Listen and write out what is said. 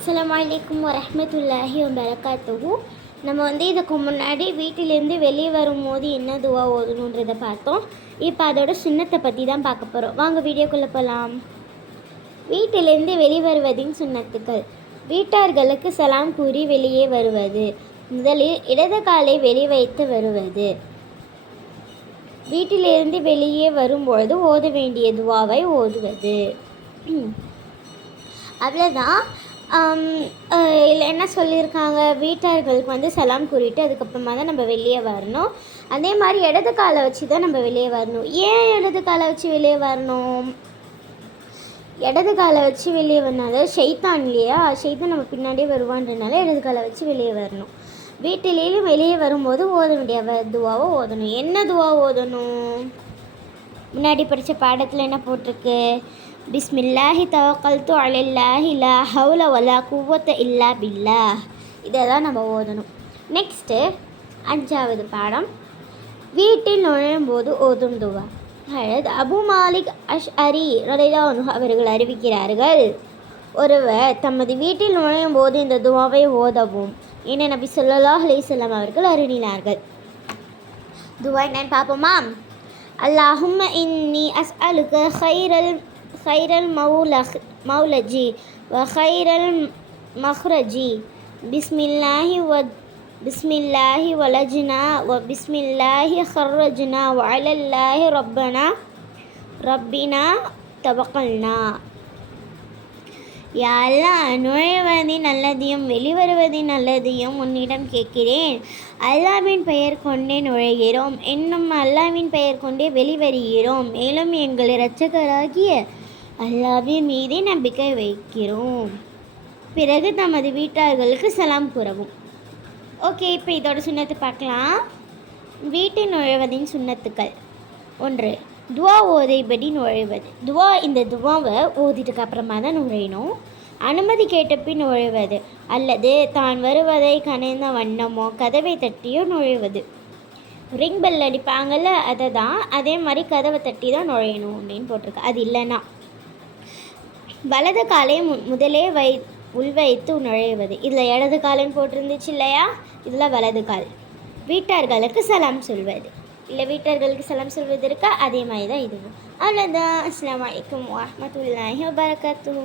அஸ்ஸலாமு அலைக்கும் வரஹ்மத்துல்லாஹி வபரகாத்துஹு. நம்ம இதுக்கு முன்னாடி வீட்டிலேருந்து வெளியே வரும்போது என்ன துவா ஓதணுன்றதை பார்த்தோம். இப்போ அதோட சுன்னத்தை பற்றி தான் பார்க்க போகிறோம். வாங்க வீடியோக்குள்ளே போகலாம். வீட்டிலேருந்து வெளிவருவதின் சுன்னத்துக்கள். வீட்டார்களுக்கு சலாம் கூறி வெளியே வருவது. முதலில் இடது காலை வெளி வைத்து வருவது. வீட்டிலிருந்து வெளியே வரும்பொழுது ஓத வேண்டிய துவாவை ஓதுவது. அவ்வளோதான். இதில் என்ன சொல்லியிருக்காங்க, வீட்டார்களுக்கு சலாம் கூறிட்டு அதுக்கப்புறமா தான் நம்ம வெளியே வரணும். அதே மாதிரி இடது காலை வச்சு தான் நம்ம வெளியே வரணும். ஏன் இடது காலை வச்சு வெளியே வரணும்? இடது காலை வச்சு வெளியே வரனால ஷைத்தான் இல்லையா, ஷைத்தான் நம்ம பின்னாடியே வருவான்றனால இடது காலை வச்சு வெளியே வரணும். வீட்டிலேயும் வெளியே வரும்போது ஓத வேண்டிய துவாவை ஓதணும். என்ன துவா ஓதணும்? முன்னாடி படித்த பாடத்தில் என்ன போட்டிருக்கு? பிஸ்மில்லாஹி தவக்கல்து அலல்லாஹி லா ஹவுல வலா குவத்த இல்லா பில்லாஹ். இதை தான் நம்ம ஓதணும். நெக்ஸ்ட்டு 5வது பாடம், வீட்டில் நுழையும் போது ஓதும் துவா. அபு மாலிக் அஷ்அரி ரலியல்லாஹு அன்ஹு அவர்கள் அறிவிக்கிறார்கள், ஒருவர் தமது வீட்டில் நுழையும் போது இந்த துவாவை ஓதவும் என நபி ஸல்லல்லாஹு அலைஹி வஸல்லம் அவர்கள் அருளினார்கள். துவா என்னன்னு பார்ப்போமா? அல்லாஹும்ம இன்னி அஸ்அலுக خير المولج وخير المخرج بسم الله ولجنا وبسم الله خرجنا وعلى الله ربنا توكلنا. யா அல்லாஹ், நுழைவதின் நல்லதையும் வெளிவருவதின் நல்லதையும் உன்னிடம் கேட்கிறேன். அல்லாஹ்வின் பெயர் கொண்டே நுழைகிறோம், இன்னும் அல்லாஹ்வின் பெயர் கொண்டே வெளிவருகிறோம். மேலும் எங்கள் இரட்சகராகிய அல்லாஹ்வின் மீதே நம்பிக்கை வைக்கிறோம். பிறகு தமது வீட்டார்களுக்கு சலாம் கூறவும். ஓகே, இப்போ இதோட சுன்னத்து பார்க்கலாம். வீட்டில் நுழைவதின் சுன்னத்துக்கள். 1. துவா ஓதைபடி நுழைவது. இந்த துவாவை ஓதிட்டுக்கு அப்புறமா தான் நுழையணும். அனுமதி கேட்ட பின் நுழைவது அல்லது தான் வருவதை கனைந்த வண்ணமோ கதவை தட்டியோ நுழைவது. ரிங் பெல் அடிப்பாங்கள்ல, அதை தான் அதே மாதிரி கதவை தட்டி தான் நுழையணும் அப்படின்னு போட்டிருக்கு. அது இல்லைன்னா வலது காலை முதலே உள்வைத்து நுழைவது. இதில் இடது காலைன்னு போட்டிருந்துச்சு இல்லையா, இதில் வலது கால். வீட்டார்களுக்கு சலாம் சொல்வது இல்லை, வீட்டார்களுக்கு சலாம் சொல்வது இருக்கா, அதே மாதிரி தான் இதுவும். அவ்வளோதான். அஸ்ஸலாமு அலைக்கும் வரஹ்மத்துல்லாஹி வபரகாத்துஹு.